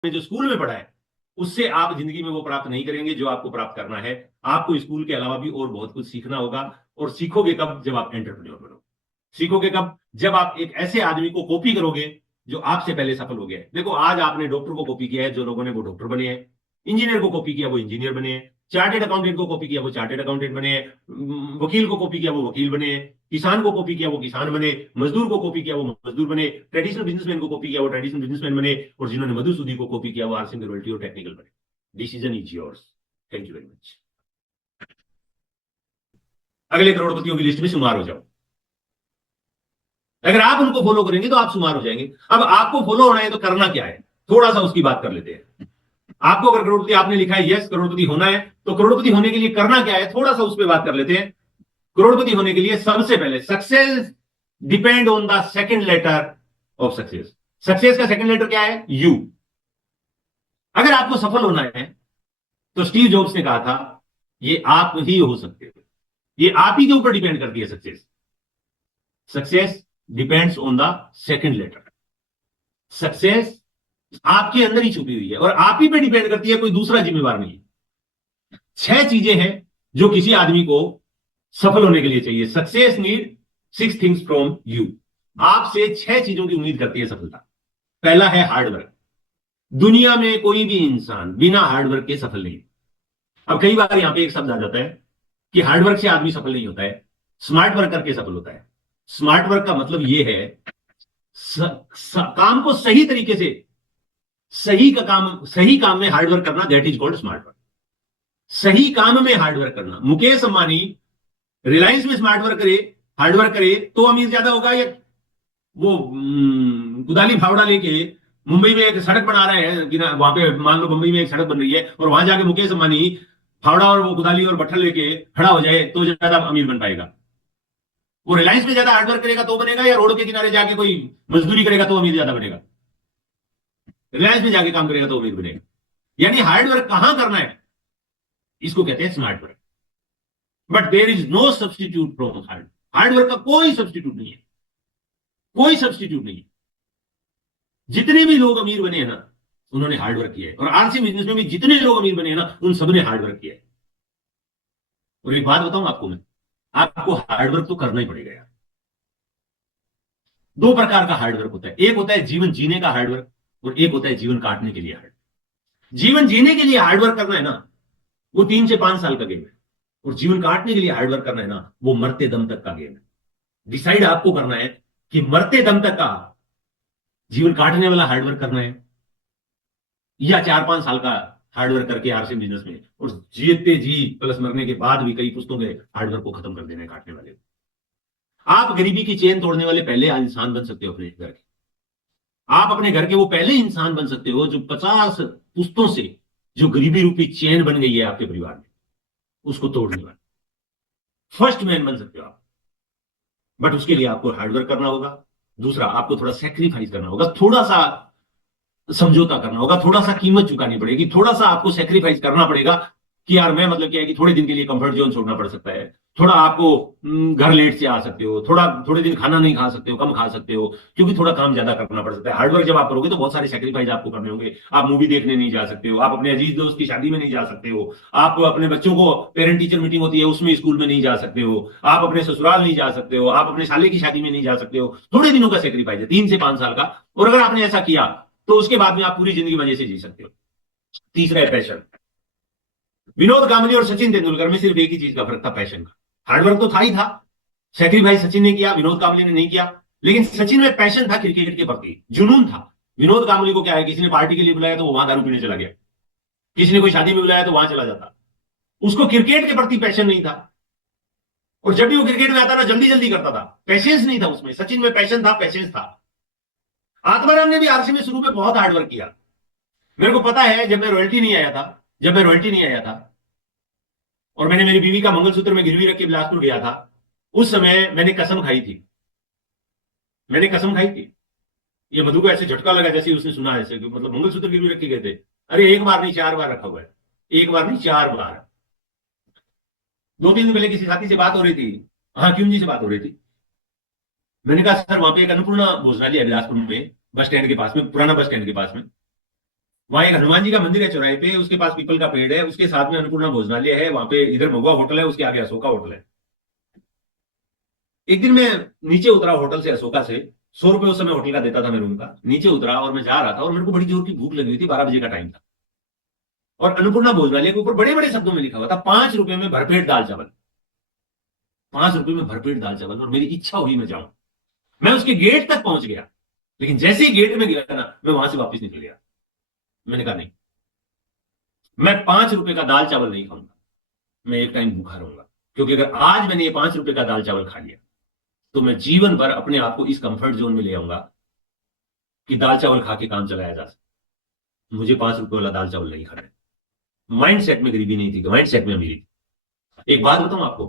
आपने जो स्कूल में पढ़ा है उससे आप जिंदगी में वो प्राप्त नहीं करेंगे जो आपको प्राप्त करना है। आपको स्कूल के अलावा भी और बहुत कुछ सीखना होगा। और सीखोगे कब? जब आप एंटरप्रेन्योर बनोगे। सीखोगे कब? जब आप एक ऐसे आदमी को कॉपी करोगे जो आपसे पहले सफल हो गया है। देखो, आज आपने डॉक्टर को कॉपी किया है, जो लोगों ने वो डॉक्टर बने हैं। इंजीनियर को कॉपी किया, वो इंजीनियर बने हैं। चार्टेड अकाउंटेंट को कॉपी किया, वो चार्टेड अकाउंटेंट बने हैं। वकील को कॉपी किया, वो वकील बने हैं। किसान को कॉपी किया, वो किसान बने। मजदूर को कॉपी किया, वो मजदूर बने। ट्रेडिशनल बिजनेसमैन को कॉपी किया, वो ट्रेडिशनल बिजनेसमैन बने। और जिन्होंने मधुसूदी को कॉपी किया, वो आरसिंग रॉयल्टी और टेक्निकल बने। Decision is yours. Thank you very much. अगले करोड़पतियों की लिस्ट में शुमार हो जाओ। अगर आप उनको फॉलो करेंगे तो आप शुमार हो जाएंगे। अब आपको फॉलो होना है तो करना क्या है, थोड़ा सा उसकी बात कर लेते हैं। आपको अगर करोड़पति आपने लिखा है यस करोड़पति होना है, तो करोड़पति होने के लिए करना क्या है, थोड़ा सा उस पर बात कर लेते हैं। करोड़पति होने के लिए सबसे पहले success depend on the second letter of success. Success का सेकंड लेटर क्या है? यू। अगर आपको सफल होना है तो स्टीव जॉब्स ने कहा था ये आप ही हो सकते हो। ये आप ही के ऊपर डिपेंड करती है success. Success depends on the second letter. Success आपके अंदर ही छुपी हुई है और आप ही पे डिपेंड करती है, कोई दूसरा जिम्मेवार नहीं है। 6 चीजें हैं जो किसी आदमी को सफल होने के लिए चाहिए। Success need 6 things from you. आपसे 6 चीजों की उम्मीद करती है सफलता। पहला है हार्डवर्क। दुनिया में कोई भी इंसान बिना हार्डवर्क के सफल नहीं। अब कई बार यहां पे एक शब्द आ जाता है कि हार्डवर्क से आदमी सफल नहीं होता है, स्मार्ट वर्क करके सफल होता है। स्मार्ट वर्क का मतलब यह है काम को सही तरीके से, सही काम में हार्डवर्क करना। That is called smart work. सही काम में हार्डवर्क करना। मुकेश अंबानी रिलायंस में स्मार्ट वर्क करे, हार्डवर्क करे तो अमीर ज्यादा होगा, या वो कुदाली फावड़ा लेके मुंबई में एक सड़क बना रहे हैं कि ना, वहां पे मान लो मुंबई में एक सड़क बन रही है और वहां जाके मुकेश अंबानी फावड़ा और वो कुदाली और बट्ठल लेके खड़ा हो जाए तो ज्यादा अमीर बन पाएगा? वो रिलायंस में ज्यादा हार्डवर्क करेगा तो बनेगा, या रोड के किनारे जाके कोई मजदूरी करेगा तो अमीर ज्यादा बनेगा? रिलायंस में जाके काम करेगा तो अमीर बनेगा। यानी हार्डवर्क कहां करना है, इसको कहते हैं smart work. But there is no substitute from hard work का कोई सब्सटीट्यूट नहीं है। कोई सब्सटीट्यूट नहीं है। जितने भी लोग अमीर बने हैं ना, उन्होंने हार्डवर्क किया है। और आरसी बिजनेस में भी जितने लोग अमीर बने हैं ना, उन सबने हार्डवर्क किया है। और एक बात बताऊं आपको मैं, आपको हार्डवर्क तो करना ही पड़ेगा यार। 2 प्रकार का हार्डवर्क होता है। एक होता है जीवन जीने का हार्डवर्क और एक होता है जीवन काटने के लिए हार्डवर्क। जीवन जीने के लिए हार्डवर्क करना है ना, वो 3 से 5 साल का गेम है। और जीवन काटने के लिए हार्डवर्क करना है ना, वो मरते दम तक का गेम है। डिसाइड आपको करना है कि मरते दम तक का जीवन काटने वाला हार्डवर्क करना है, या 4-5 साल का हार्डवर्क करके आरसी बिजनेस में और जीते जी प्लस मरने के बाद भी कई पुस्तकों के हार्डवर्क को खत्म कर देना है, काटने वाले। आप गरीबी की चेन तोड़ने वाले पहले इंसान बन सकते हो अपने घर के। आप अपने घर के वो पहले इंसान बन सकते हो जो 50 पुस्तों से जो गरीबी रूपी चेन बन गई है आपके परिवार में, उसको तोड़ने वाले फर्स्ट मैन बन सकते हो आप। बट उसके लिए आपको हार्डवर्क करना होगा। दूसरा, आपको थोड़ा सेक्रीफाइस करना होगा, थोड़ा सा समझौता करना होगा, थोड़ा सा कीमत चुकानी पड़ेगी, थोड़ा सा आपको सेक्रीफाइस करना पड़ेगा कि यार मैं मतलब क्या है कि थोड़े दिन के लिए कंफर्ट जोन छोड़ना पड़ सकता है। थोड़ा आपको घर लेट से आ सकते हो, थोड़े दिन खाना नहीं खा सकते हो, कम खा सकते हो, क्योंकि थोड़ा काम ज्यादा करना पड़ सकता है। हार्डवर्क जब आप करोगे तो बहुत सारे सेक्रीफाइस आपको करने होंगे। आप मूवी देखने नहीं जा सकते हो, आप अपने अजीज दोस्त की शादी में नहीं जा सकते हो, आप अपने बच्चों को पेरेंट टीचर मीटिंग होती है उसमें स्कूल में नहीं जा सकते हो, आप अपने ससुराल नहीं जा सकते हो, आप अपने साले की शादी में नहीं जा सकते हो। थोड़े दिनों का सेक्रीफाइस है, 3 से 5 साल का। और अगर आपने ऐसा किया तो उसके बाद में आप पूरी जिंदगी मजे से जी सकते हो। तीसरा है पैशन। विनोद कांबली और सचिन तेंदुलकर में सिर्फ एक ही चीज का फर्क था, पैशन का। हार्डवर्क तो था ही था, सेक्रीफाइस सचिन ने किया, विनोद कांबली ने नहीं किया। लेकिन सचिन में पैशन था, क्रिकेट के प्रति जुनून था। विनोद कांबली को क्या है, किसी ने पार्टी के लिए बुलाया तो वो वहां दारू पीने चला गया, किसी ने कोई शादी में बुलाया तो वहां चला जाता। उसको क्रिकेट के प्रति पैशन नहीं था। और जब भी वो क्रिकेट में आता ना, जल्दी जल्दी करता था, पैशेंस नहीं था उसमें। सचिन में पैशन था, पैशेंस था। आत्माराम ने भी आरसी में शुरू में बहुत हार्डवर्क किया। मेरे को पता है, जब मैं रॉयल्टी नहीं आया था और मैंने मेरी बीवी का मंगलसूत्र में गिरवी रख के बिलासपुर गया था, उस समय मैंने कसम खाई थी। मैंने कसम खाई थी। ये मधु को ऐसे झटका लगा जैसे उसने सुना ऐसे, मतलब मंगलसूत्र गिरवी रख के गए थे। अरे एक बार नहीं 4 बार रखा हुआ है, एक बार नहीं 4 बार। 2-3 दिन पहले किसी साथी से बात हो रही थी, हाँ क्यों जी से बात हो रही थी। मैंने कहा सर वहां पे एक अन्नपूर्णा भोजनालय है बिलासपुर में, बस स्टैंड के पास में, पुराना बस स्टैंड के पास में। वहां एक हनुमान जी का मंदिर है चौराहे पे, उसके पास पीपल का पेड़ है, उसके साथ में अन्नपूर्णा भोजनालय है, वहां पे इधर महुआ होटल है, उसके आगे अशोका होटल है। एक दिन मैं नीचे उतरा होटल से, अशोका से, 100 रुपए उस समय होटल का देता था मैं रूम का। नीचे उतरा और मैं जा रहा था और मेरे को बड़ी जोर की भूख लगी हुई थी, 12 बजे का टाइम था। और अन्नपूर्णा भोजनालय के ऊपर बड़े बड़े शब्दों में लिखा हुआ था 5 रुपए में भरपेट दाल चावल। 5 रुपए में भरपेट दाल चावल, और मेरी इच्छा हुई मैं जाऊं। मैं उसके गेट तक पहुंच गया, लेकिन जैसे ही गेट में गया ना, मैं वहां से वापस निकल गया। मैंने कहा नहीं, मैं 5 रुपए का दाल चावल नहीं खाऊंगा, मैं एक टाइम भूखा रहूंगा। क्योंकि अगर आज मैंने ये 5 रुपए का दाल चावल खा लिया, तो मैं जीवन भर अपने आप को इस कंफर्ट जोन में ले आऊंगा कि दाल चावल खा के काम चलाया जा सकता। मुझे 5 रुपए वाला दाल चावल नहीं खाना है। माइंड सेट में गरीबी नहीं थी, माइंड सेट में अमीरी थी। एक बात बताऊं आपको,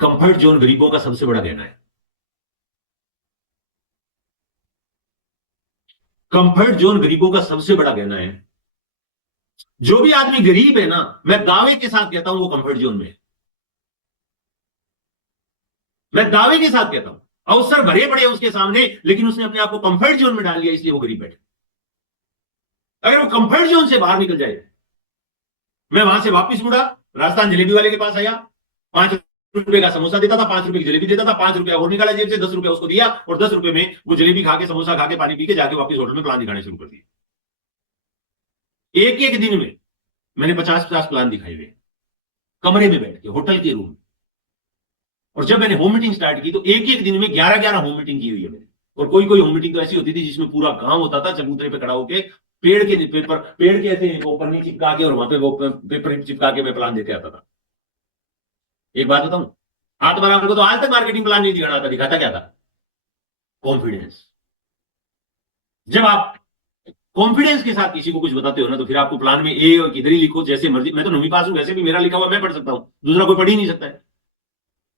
कंफर्ट जोन गरीबों का सबसे बड़ा गहना है। कंफर्ट जोन गरीबों का सबसे बड़ा गहना है। जो भी आदमी गरीब है ना, मैं दावे के साथ कहता हूं वो कंफर्ट जोन में है। मैं दावे के साथ कहता हूं, अवसर भरे पड़े उसके सामने, लेकिन उसने अपने आप को कंफर्ट जोन में डाल दिया, इसलिए वो गरीब बैठे। अगर वो कंफर्ट जोन से बाहर निकल जाए। मैं वहां से वापस मुड़ा, राजस्थान जलेबी वाले के पास आया, 5 रुपए का समोसा देता था, 5 रुपए की जलेबी देता था, 5 रुपया और निकाला जेब से, 10 रुपए उसको दिया, और 10 रुपए में वो जलेबी खा के, समोसा खा के, पानी पी के जाके वापस होटल में प्लान दिखाने शुरू कर दिए। एक एक दिन में मैंने 50-50 प्लान दिखाई हुए, कमरे में बैठ के, होटल के रूम। और जब मैंने होम मीटिंग स्टार्ट की, तो एक एक दिन में 11-11 होम मीटिंग की हुई है मैंने। और कोई कोई होम मीटिंग तो ऐसी होती थी जिसमें पूरा गांव होता था, चबूतरे पे खड़ा होके, पेड़ के ऐसे वो पन्नी चिपका के, और वहां पे वो पेपर चिपका के मैं प्लान देते आता था। एक बात बताऊं, आत्माराम को तो आज तक मार्केटिंग प्लान नहीं दिखाना आता, दिखाता क्या था? कॉन्फिडेंस। जब आप कॉन्फिडेंस के साथ किसी को कुछ बताते हो ना, तो फिर आपको प्लान में ए और किधर ही लिखो, जैसे मर्जी। मैं तो 9वीं पास हूं, वैसे भी मेरा लिखा हुआ मैं पढ़ सकता हूं, दूसरा कोई पढ़ ही नहीं सकता है।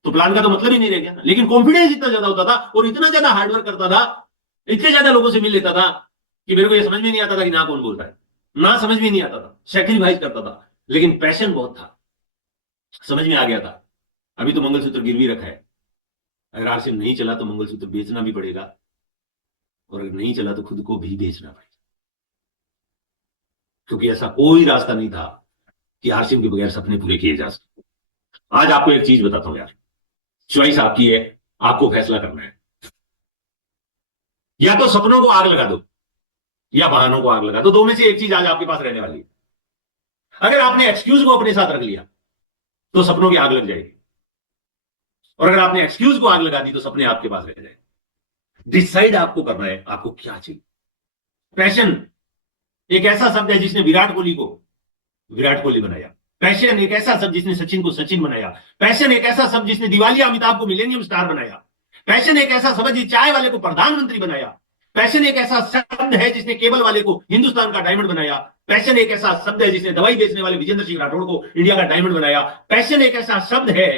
तो प्लान का तो मतलब ही नहीं रह गया ना। लेकिन कॉन्फिडेंस इतना ज्यादा होता था और इतना ज्यादा हार्डवर्क करता था, इतने ज्यादा लोगों से मिल लेता था कि मेरे को यह समझ में नहीं आता था कि ना कौन बोलता है, ना समझ में नहीं आता था, सेक्रीफाइस करता था। लेकिन पैशन बहुत था, समझ में आ गया था। अभी तो मंगलसूत्र गिरवी रखा है, अगर आरसीएम नहीं चला तो मंगलसूत्र बेचना भी पड़ेगा, और अगर नहीं चला तो खुद को भी बेचना पड़ेगा। क्योंकि ऐसा कोई रास्ता नहीं था कि आरसीएम के बगैर सपने पूरे किए जा सकते। आज आपको एक चीज बताता हूं यार, चॉइस आपकी है, आपको फैसला करना है। या तो सपनों को आग लगा दो, या बहानों को आग लगा दो, दो में से एक चीज आज आपके पास रहने वाली है। अगर आपने एक्सक्यूज को अपने साथ रख लिया, तो सपनों की आग लग जाएगी, और अगर आपने एक्सक्यूज को आग लगा दी, तो सपने आपके पास रह जाएंगे। डिसाइड आपको करना है, आपको क्या चाहिए। पैशन एक ऐसा शब्द है जिसने विराट कोहली को विराट कोहली बनाया। पैशन एक ऐसा शब्द जिसने सचिन को सचिन बनाया। पैशन एक ऐसा शब्द जिसने दिवालिया अमिताभ को मिलेनियम स्टार बनाया। पैशन एक ऐसा शब्द जिस चाय वाले को प्रधानमंत्री बनाया। पैशन एक ऐसा शब्द है जिसने केबल वाले को हिंदुस्तान का डायमंड बनाया। पैशन एक ऐसा शब्द है जिसने दवाई बेचने वाले विजेंद्र सिंह राठौड़ को इंडिया का डायमंड बनाया। पैशन एक ऐसा शब्द है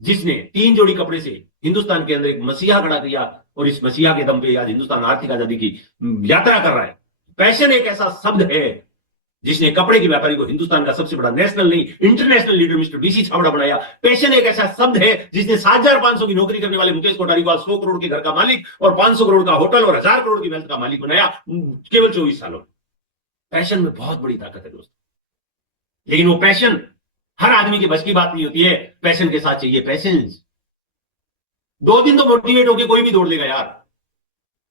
जिसने 3 जोड़ी कपड़े से हिंदुस्तान के अंदर एक मसीहा खड़ा किया, और इस मसीहा के दम पे आज हिंदुस्तान आर्थिक आजादी की यात्रा कर रहा है। पैशन एक ऐसा शब्द है जिसने कपड़े के व्यापारी को हिंदुस्तान का सबसे बड़ा नेशनल नहीं international leader mister BC Chhabra बनाया। पैशन एक ऐसा शब्द है जिसने 7,500 की नौकरी करने वाले मुकेश कोठारी को 100 करोड़ के घर का मालिक और 500 करोड़ का होटल और 1,000 करोड़ की वेल्थ का मालिक बनाया केवल 24 सालों में। पैशन में बहुत बड़ी ताकत है दोस्तों, लेकिन वो पैशन हर आदमी के बस की बात नहीं होती है। पैशन के साथ चाहिए पैशंस। 2 दिन तो मोटिवेट होकर कोई भी दौड़ लेगा यार,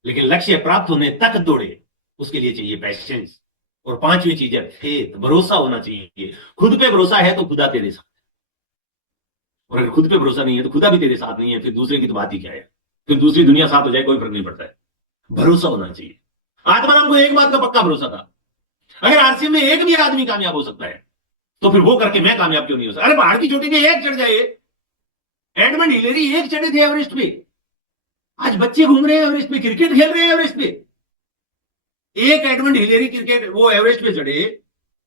लेकिन लक्ष्य प्राप्त होने तक दौड़े, उसके लिए चाहिए पैशंस। और 5वीं चीज है फेथ, भरोसा होना चाहिए। खुद पे भरोसा है तो खुदा तेरे साथ, और अगर खुद पे भरोसा नहीं है तो खुदा भी तेरे साथ नहीं है, फिर दूसरे की तो बात ही क्या है। फिर दूसरी दुनिया साथ हो जाए कोई फर्क नहीं पड़ता है, भरोसा होना चाहिए। आत्माराम को एक बात का पक्का भरोसा था, अगर आरसीएम में एक भी आदमी कामयाब हो सकता है, तो फिर वो करके मैं कामयाब क्यों नहीं हो सकता। अरे पहाड़ की चोटी पे एक चढ़ जाए, एडमंड हिलेरी एक चढ़े थे एवरेस्ट पे, आज बच्चे घूम रहे हैं एवरेस्ट पे, क्रिकेट खेल रहे हैं एवरेस्ट पे। एक एडमंड हिलेरी क्रिकेट वो एवरेस्ट पे चढ़े,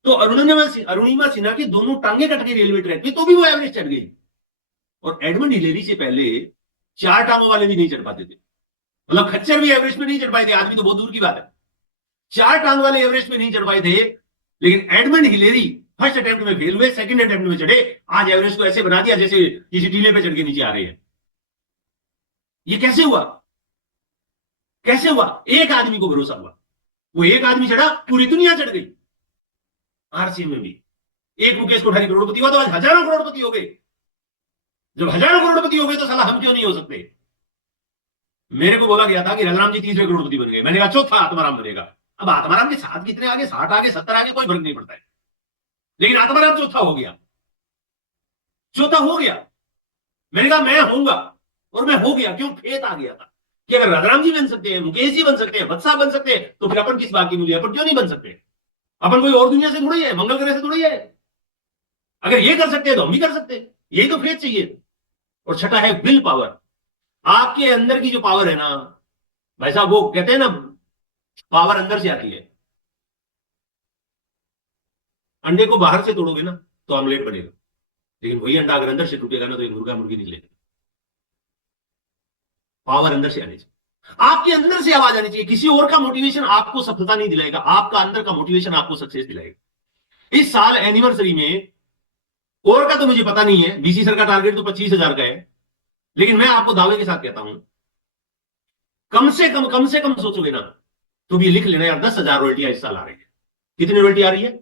तो अरुणिमा सिन्हा की दोनों टांगे कट गई रेलवे ट्रैक पे, तो भी वो एवरेस्ट चढ़ गई। और एडमंड हिलेरी से पहले 4 टांगों वाले भी नहीं चढ़ पाते थे, मतलब खच्चर भी एवरेस्ट पे नहीं चढ़ पाए थे, आदमी तो बहुत दूर की बात है। 4 टांग वाले एवरेस्ट पे नहीं चढ़ पाए थे, लेकिन एडमंड हिलेरी फर्स्ट अटेम्प्ट में फेल हुए, सेकंड अटेम्प्ट में चढ़े। आज एवरेस्ट को ऐसे बना दिया जैसे किसी टीले पे चढ़ के नीचे आ रहे हैं। ये कैसे हुआ? कैसे हुआ? एक आदमी को भरोसा हुआ, वो एक आदमी चढ़ा, पूरी दुनिया चढ़ गई। आरसी में भी एक मुकेश कोठारी करोड़पति हुआ तो आज हजारों करोड़पति हो गए। जब हजारों करोड़पति हो गए तो साला हम क्यों नहीं हो सकते? मेरे को बोला गया था कि रघुराम जी तीसरे करोड़पति बन गए, मैंने कहा चौथा आत्माराम बनेगा। अब आत्माराम के साथ कितने आगे, 60 आगे, 70 आगे, कोई फर्क नहीं पड़ता है, लेकिन आत्माराम चौथा हो गया, चौथा हो गया। मैंने कहा मैं होऊंगा, और मैं हो गया। क्यों? फेत आ गया था कि अगर रघुराम जी बन सकते हैं, मुकेश जी बन सकते हैं, वत्सा बन सकते हैं, तो फिर अपन किस बात की मूल्य, अपन क्यों नहीं बन सकते? अपन कोई और दुनिया से थोड़ी है, मंगल ग्रह से थोड़ी है। अगर ये कर सकते हैं तो हम भी कर सकते हैं, यही तो फेथ चाहिए। और छठा है विल पावर। आपके अंदर की जो पावर है ना भाई साहब, वो कहते हैं ना, पावर अंदर से आती है। अंडे को बाहर से तोड़ोगे ना तो ऑमलेट बनेगा, लेकिन वही अंडा अगर अंदर से टूटेगा ना तो एक मुर्गा मुर्गी निकलेगा। पावर अंदर से आनी चाहिए, आपके अंदर से आवाज आनी चाहिए। किसी और का मोटिवेशन आपको सफलता नहीं दिलाएगा, आपका अंदर का मोटिवेशन आपको सक्सेस दिलाएगा। इस साल एनिवर्सरी में, और का तो मुझे पता नहीं है, बीसी सर का टारगेट तो 25,000 का है, लेकिन मैं आपको दावे के साथ कहता हूं, कम से कम सोचोगे ना तो भी लिख लेना यार, 10,000 रॉयल्टियां इस साल आ रही है। कितनी रॉयल्टी आ रही है?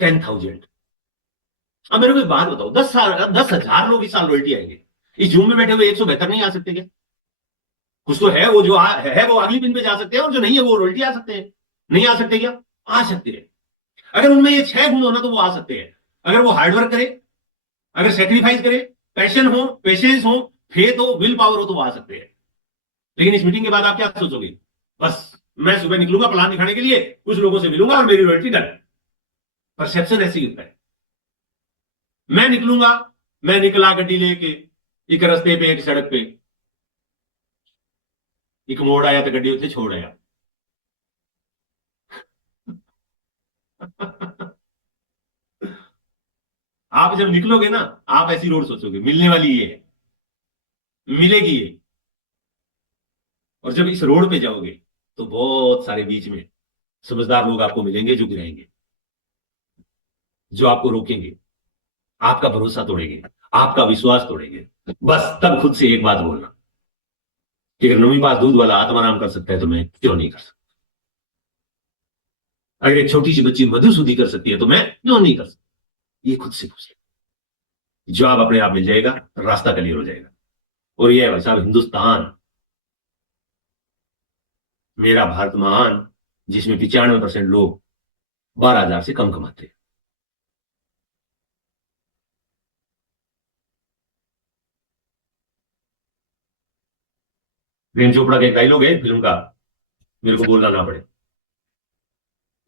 10,000। अब मेरे को एक बात बताओ, 10,000 लोग इस साल रॉयल्टी आएंगे, इस जूम में बैठे हुए 172 नहीं आ सकते क्या? कुछ तो है, वो जो है वो अगली पिन पे जा सकते हैं, और जो नहीं है वो रॉयल्टी आ सकते हैं। नहीं आ सकते क्या? आ सकते हैं। अगर उनमें ये 6 गुण हो ना तो वो आ सकते हैं। अगर वो हार्डवर्क करे, अगर सेक्रीफाइस करे, पैशन हो, पेशेंस हो, फेथ हो, विल पावर हो, तो वो आ सकते हैं। लेकिन इस मीटिंग के बाद आप क्या सोचोगे? बस मैं सुबह निकलूंगा प्लान दिखाने के लिए, कुछ लोगों से मिलूंगा और मेरी रॉयल्टी डन। परसेप्शन ऐसी होता है। मैं निकलूंगा, मैं निकला गड्डी लेके, एक रास्ते पे, एक सड़क पे एक मोड़ आया तो गड्डी उसे छोड़ आया। आप जब निकलोगे ना, आप ऐसी रोड सोचोगे, मिलने वाली ये है, मिलेगी ये। और जब इस रोड पे जाओगे तो बहुत सारे बीच में समझदार लोग आपको मिलेंगे, जो गिराएंगे, जो आपको रोकेंगे, आपका भरोसा तोड़ेंगे, आपका विश्वास तोड़ेंगे। बस तब खुद से एक बात बोलना कि अगर 9वीं पास दूध वाला आत्माराम कर सकता है तो मैं क्यों नहीं कर सकता? अगर एक छोटी सी बच्ची मधुसूदी कर सकती है तो मैं क्यों नहीं कर सकता? ये खुद से पूछ ले, जवाब अपने आप मिल जाएगा, रास्ता क्लियर हो जाएगा। और ये है भाई साहब हिंदुस्तान, मेरा भारत महान, जिसमें 95% लोग 12,000 से कम कमाते हैं। प्रेम चोपड़ा का एक डायलॉग है फिल्म का, मेरे को बोलना ना पड़े,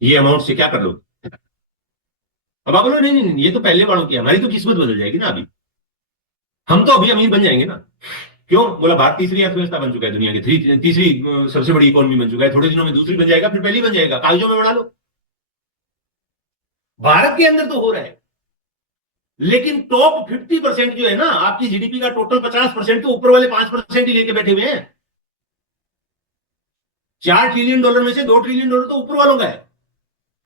ये अमाउंट से क्या कर लो? अब आप बोलो नहीं नहीं नहीं, ये तो पहले वालों की है, हमारी तो किस्मत बदल जाएगी ना। अभी हम तो अभी अमीर बन जाएंगे ना। क्यों? बोला भारत तीसरी अर्थव्यवस्था बन चुका है दुनिया की, तीसरी सबसे बड़ी इकोनॉमी बन चुका है, थोड़े दिनों में दूसरी बन जाएगा, फिर पहली बन जाएगा, कागजों में बढ़ा लो। भारत के अंदर तो हो रहा है, लेकिन टॉप 50% जो है ना, आपकी जीडीपी का टोटल 50% तो ऊपर वाले 5% ही लेके बैठे हुए हैं। $4 ट्रिलियन में से $2 ट्रिलियन तो ऊपर वालों का है,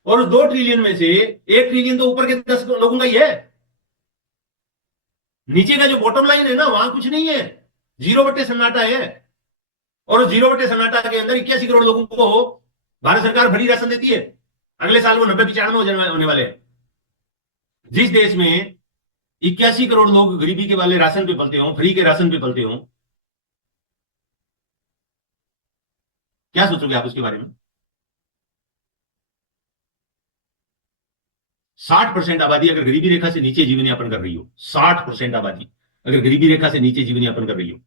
और उस 2 ट्रिलियन में से 1 ट्रिलियन तो ऊपर के 10 लोगों का ही है। नीचे का जो बॉटम लाइन है ना, वहां कुछ नहीं है, 0 बटे सन्नाटा है। और उस 0 बटे सन्नाटा के अंदर 81 करोड़ लोगों को भारत सरकार फ्री राशन देती है। अगले साल वो 90-95 होने वाले हैं। जिस देश में 81 करोड़ लोग गरीबी के वाले राशन पे पलते हो, फ्री के राशन पे पलते हो, क्या सोचोगे आप उसके बारे में? 60% आबादी अगर गरीबी रेखा से नीचे जीवन यापन कर रही हो, 60% आबादी अगर गरीबी रेखा से नीचे जीवन यापन कर रही हो,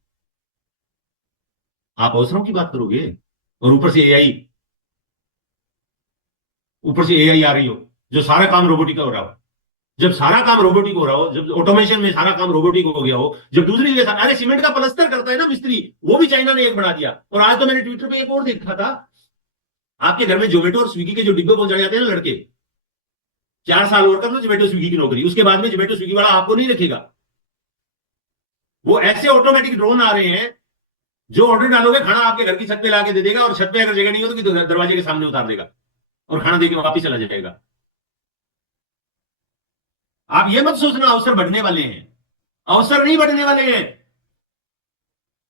आप अवसरों की बात करोगे? और ऊपर से एआई आ रही हो, जो सारा काम रोबोटिक का हो रहा हो। जब सारा काम रोबोटिक हो रहा हो, जब ऑटोमेशन में सारा काम रोबोटिक हो गया हो, जब दूसरी जगह अरे सीमेंट का प्लस्तर करता है ना मिस्त्री, वो भी चाइना ने एक बना दिया। और आज तो मैंने ट्विटर पे एक और देखा था, आपके घर में जोमेटो और स्विगी के जो डिब्बे पहुंचाए जाते हैं ना लड़के, 4 साल और कर लो जोमेटो स्विगी की नौकरी, उसके बाद में जोमेटो स्विगी वाला आपको नहीं रखेगा। वो ऐसे ऑटोमेटिक ड्रोन आ रहे हैं, जो ऑर्डर डालोगे खाना आपके घर की छत पे लाके दे देगा, और छत पे अगर जगह नहीं हो तो दरवाजे के सामने उतार देगा और खाना देके वापिस चला जाएगा। आप ये मत सोचना अवसर बढ़ने वाले हैं, अवसर नहीं बढ़ने वाले हैं।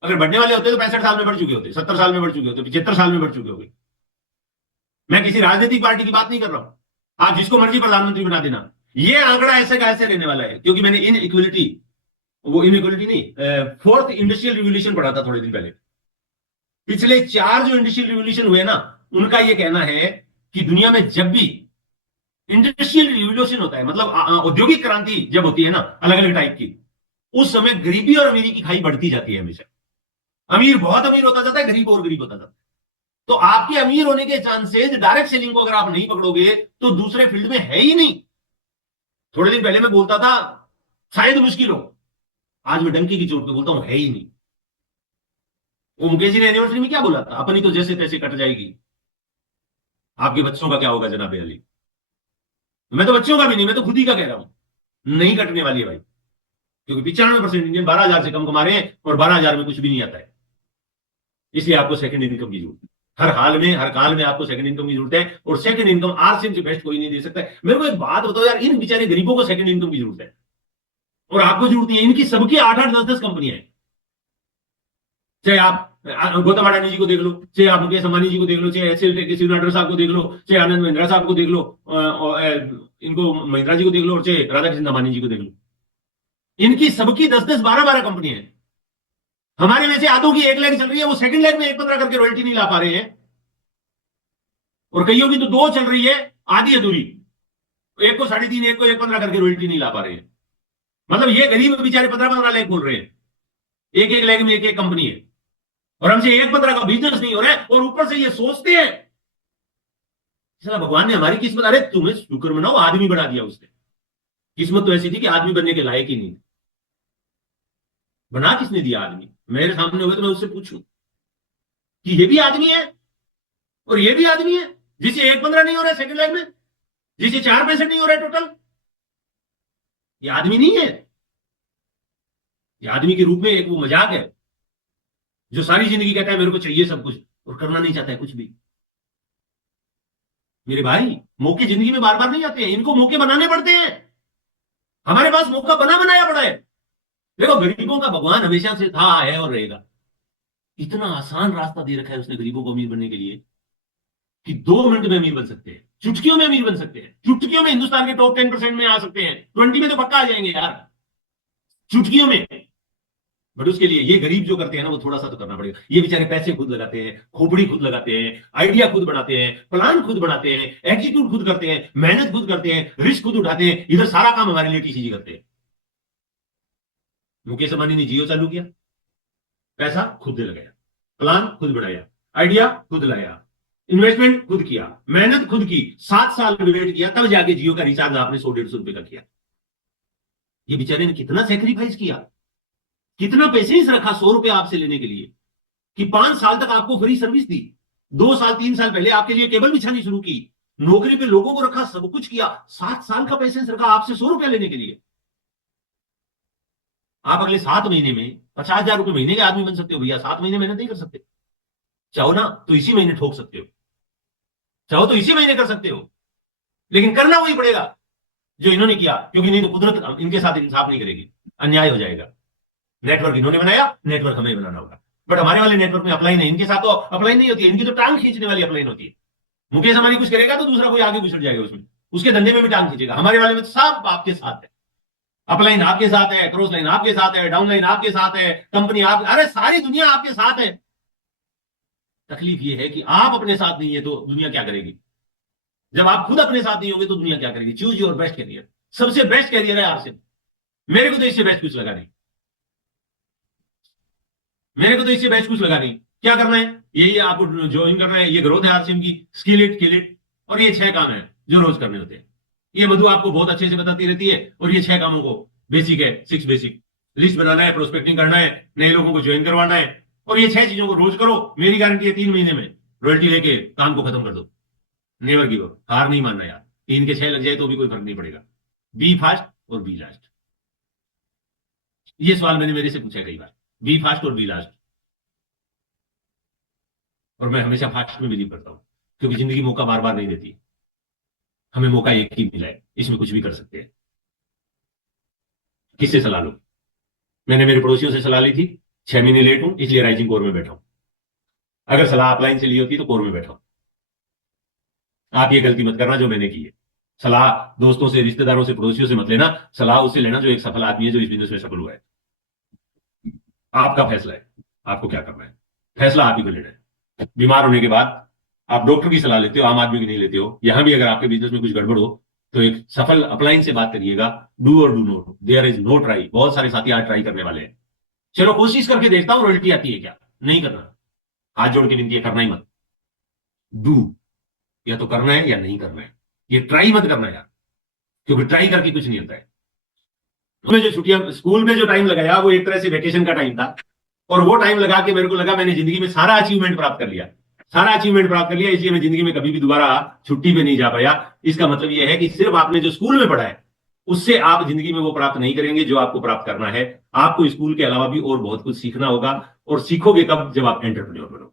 अगर बढ़ने वाले होते तो 65 साल में बढ़ चुके होते, 70 साल में बढ़ चुके होते, 75 साल में बढ़ चुके होते। मैं किसी राजनीतिक पार्टी की बात नहीं कर रहा हूं। आप जिसको मर्जी प्रधानमंत्री बना देना, ये आंकड़ा ऐसे का ऐसे रहने वाला है, क्योंकि मैंने इन इक्वलिटी, वो इन इक्वलिटी नहीं, फोर्थ इंडस्ट्रियल रिवोल्यूशन पढ़ा था थोड़े दिन पहले। पिछले 4 जो इंडस्ट्रियल रिवोल्यूशन हुए ना, उनका ये कहना है कि दुनिया में जब भी इंडस्ट्रियल रिवोल्यूशन होता है, मतलब औद्योगिक क्रांति जब होती है ना अलग अलग टाइप की, उस समय गरीबी और अमीरी की खाई बढ़ती जाती है हमेशा। अमीर बहुत अमीर होता जाता है, गरीब और गरीब होता जाता है। तो आपके अमीर होने के चांसेस डायरेक्ट सेलिंग को अगर आप नहीं पकड़ोगे तो दूसरे फील्ड में है ही नहीं। थोड़े दिन पहले मैं बोलता था शायद मुश्किल हो, आज मैं डंकी की चोट पे बोलता हूं है ही नहीं। वो मुकेश जी ने एनिवर्सरी में क्या बोला था, अपनी तो जैसे तैसे कट जाएगी, आपके बच्चों का क्या होगा जनाब अली। मैं तो बच्चों का भी नहीं, मैं तो खुद ही का कह रहा हूं, नहीं कटने वाली है भाई। क्योंकि 95% इंडियन 12,000 से कम कमा रहे हैं और 12,000 में कुछ भी नहीं आता है। इसलिए आपको सेकंड इनकम की जरूरत है। हर हाल में, हर काल में आपको सेकंड इनकम की जरूरत है, और सेकंड इनकम आरसीएम से बेस्ट कोई नहीं दे सकता है। मेरे को एक बात बताओ यार, इन बेचारे गरीबों को सेकंड इनकम की जरूरत है और आपको जरूरत नहीं है। इनकी सबकी 8-8, 10-10 कंपनियां हैं। चाहे आप गौतम अडानी जी को देख लो, चाहे आप मुकेश अंबानी जी को देख लो, चाहे एचएल के शिव नाडर साहब को देख लो, चाहे आनंद महिंद्रा साहब को देख लो, इनको महिंद्रा जी को देख लो, और चाहे राधाकृष्ण अंबानी जी को देख लो। इनकी सबकी 10-10, 12-12 कंपनियां हैं। हमारे में से आधों की 1 लाख चल रही है, वो सेकंड लाख में 1-15 करके रॉयल्टी नहीं ला पा रहे हैं, और कईयों की तो 2 चल रही है आधी अधूरी, एक को 3.5, एक को 1.15 करके रॉयल्टी नहीं ला पा रहे हैं। मतलब ये गरीब बेचारे 15-15 लाख बोल रहे हैं, 1-1 लाख में 1-1 कंपनी है, और हमसे 1.15 का बिजनेस नहीं हो रहा है, और ऊपर से ये सोचते हैं चला भगवान ने हमारी किस्मत, अरे तुम्हें शुक्र मनाओ आदमी बना दिया उसने। किस्मत तो ऐसी थी कि आदमी बनने के लायक ही नहीं। बना किसने दिया आदमी? मेरे सामने हुए तो मैं उससे पूछूं कि ये भी आदमी है और ये भी आदमी है, जिसे 1.15 नहीं हो रहा है सेकंड लाइन में, जिसे 4 पैसे नहीं हो रहा है टोटल, ये आदमी नहीं है। ये आदमी के रूप में एक वो मजाक है जो सारी जिंदगी कहता है मेरे को चाहिए सब कुछ और करना नहीं चाहता है कुछ भी। मेरे भाई, मौके जिंदगी में बार बार नहीं आते हैं, इनको मौके बनाने पड़ते हैं। हमारे पास मौका बना बनाया पड़ा है। देखो, गरीबों का भगवान हमेशा से था, है और रहेगा। इतना आसान रास्ता दे रखा है उसने गरीबों को अमीर बनने के लिए कि 2 मिनट में अमीर बन सकते हैं, चुटकियों में अमीर बन सकते हैं, चुटकियों में हिंदुस्तान के टॉप 10% में आ सकते हैं, 20 में तो पक्का आ जाएंगे यार, चुटकियों में। बट उसके लिए ये गरीब जो करते हैं ना, वो थोड़ा सा तो करना पड़ेगा। ये बेचारे पैसे खुद लगाते हैं, खोपड़ी खुद लगाते हैं, आइडिया खुद बनाते हैं, प्लान खुद बनाते हैं, एग्जीक्यूट खुद करते हैं, मेहनत खुद करते हैं, रिस्क खुद उठाते हैं। इधर सारा काम हमारे लिए टीसीजी करते हैं। मुकेश अंबानी ने जियो चालू किया, पैसा खुद लगाया, प्लान खुद बनाया, आइडिया खुद लाया, इन्वेस्टमेंट खुद किया, मेहनत खुद की, 7 साल वेट किया, तब जाके जियो का रिचार्ज आपने 100-150 रुपए का किया। ये बेचारे ने कितना सेक्रीफाइस किया, कितना पेशेंस रखा 100 रुपए आपसे लेने के लिए, कि 5 साल तक आपको फ्री सर्विस दी, 2 साल 3 साल पहले आपके लिए केबल बिछानी शुरू की, नौकरी पे लोगों को रखा, सब कुछ किया, 7 साल का पेशेंस रखा आपसे 100 रुपया लेने के लिए। आप अगले 7 महीने में 50,000 रुपए महीने के आदमी बन सकते हो भैया। 7 महीने मेहनत नहीं कर सकते? चाहो ना तो इसी महीने ठोक सकते हो, चाहो तो इसी महीने कर सकते हो, लेकिन करना वही पड़ेगा जो इन्होंने किया, क्योंकि नहीं तो कुदरत इनके साथ इंसाफ नहीं करेगी, अन्याय हो जाएगा। नेटवर्क इन्होंने बनाया, नेटवर्क हमें बनाना होगा। बट हमारे वाले नेटवर्क में अपलाइन है, इनके साथ तो अपलाइन नहीं होती है, इनकी तो टांग खींचने वाली अपलाइन होती है। मुकेश अंबानी कुछ करेगा तो दूसरा कोई आगे घुसट जाएगा उसमें, उसके धंधे में भी टांग खींचेगा। हमारे वाले में तो सब आपके साथ है, अपलाइन आपके साथ है, क्रॉस लाइन आपके साथ है, डाउन लाइन आपके साथ है, कंपनी आप, अरे सारी दुनिया आपके साथ है। तकलीफ ये है कि आप अपने साथ नहीं है तो दुनिया क्या करेगी? जब आप खुद अपने साथ नहीं होंगे तो दुनिया क्या करेगी? Choose your best career. सबसे बेस्ट कैरियर है आपसे, मेरे को तो इससे बेस्ट कुछ लगा नहीं, मेरे को तो इससे बेस्ट कुछ लगा नहीं। क्या करना है? यही आपको ज्वाइन करना है, ये ग्रोथ है आरसीएम की, स्किल इट, किल इट, और ये 6 काम है जो रोज करने होते हैं। ये मधु आपको बहुत अच्छे से बताती रहती है, और ये 6 कामों को बेसिक है, 6 बेसिक। लिस्ट बनाना है, प्रोस्पेक्टिंग करना है, नए लोगों को ज्वाइन करवाना है, और ये 6 चीजों को रोज करो। मेरी गारंटी है 3 महीने में रॉयल्टी लेके काम को खत्म कर दो। नेवर गिव अप, हार नहीं मानना यार। 3 के 6 लग जाए तो भी कोई फर्क नहीं पड़ेगा। बी फास्ट और बी लास्ट। ये सवाल मैंने मेरे से पूछा कई बार, बी फास्ट और बी लास्ट, और मैं हमेशा फास्ट में बिलीव करता हूं, क्योंकि जिंदगी मौका बार बार नहीं देती। हमें मौका एक ही मिला है, इसमें कुछ भी कर सकते हैं। किससे सलाह लो? मैंने मेरे पड़ोसियों से सलाह ली थी, 6 महीने लेट हूं इसलिए राइजिंग कोर में बैठा हूं। अगर सलाह अपलाइन से ली होती तो कोर में बैठा हूं। आप ये गलती मत करना जो मैंने की है। सलाह दोस्तों से, रिश्तेदारों से, पड़ोसियों से मत लेना, सलाह उससे लेना जो एक सफल आदमी है, जो इस बिजनेस में सफल हुआ है। आपका फैसला है, आपको क्या करना है, फैसला आप ही को लेना है। बीमार होने के बाद आप डॉक्टर की सलाह लेते हो, आम आदमी की नहीं लेते हो। यहां भी अगर आपके बिजनेस में कुछ गड़बड़ हो तो एक सफल अपलाइन से बात करिएगा। डू और do not, there is no try. बहुत सारे साथी आज ट्राई करने वाले हैं, चलो कोशिश करके देखता हूं रॉयल्टी आती है क्या, नहीं करना। हाथ जोड़ के विनती है, करना ही मत। डू, या तो करना है या नहीं करना है, ये ट्राई मत करना यार, क्योंकि ट्राई करके कुछ नहीं होता है। मैं जो छुट्टियां स्कूल में जो टाइम लगाया वो एक तरह से वेकेशन का टाइम था, और वो टाइम लगा के मेरे को लगा मैंने जिंदगी में सारा अचीवमेंट प्राप्त कर लिया, सारा अचीवमेंट प्राप्त कर लिया, इसलिए मैं जिंदगी में कभी भी दोबारा छुट्टी पे नहीं जा पाया। इसका मतलब यह है कि सिर्फ आपने जो स्कूल में पढ़ा है उससे आप जिंदगी में वो प्राप्त नहीं करेंगे जो आपको प्राप्त करना है। आपको स्कूल के अलावा भी और बहुत कुछ सीखना होगा, और सीखोगे कब, जब आप एंटरप्रेन्योर बनोगे।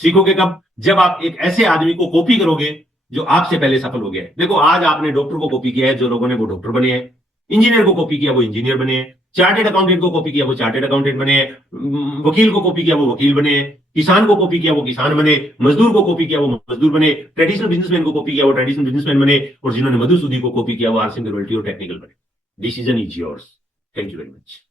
सीखोगे कब, जब आप एक ऐसे आदमी को कॉपी करोगे जो आपसे पहले सफल हो गया है। देखो आज आपने डॉक्टर को कॉपी किया है, जो लोगों ने वो डॉक्टर बने हैं। इंजीनियर को कॉपी किया वो इंजीनियर बने हैं। चार्टेड अकाउंटेंट को कॉपी किया वो चार्टेड अकाउंटेंट बने हैं। वकील को कॉपी किया वो वकील बने हैं। किसान को कॉपी किया वो किसान बने। मजदूर को कॉपी किया वो मजदूर बने। ट्रेडिशनल बिजनेसमैन को कॉपी किया वो ट्रेडिशनल बिजनेसमैन बने। और जिन्होंने मधुसूदी को कॉपी किया वो आरसिंग रॉयल्टी और टेक्निकल बने। Decision is yours. Thank you very much.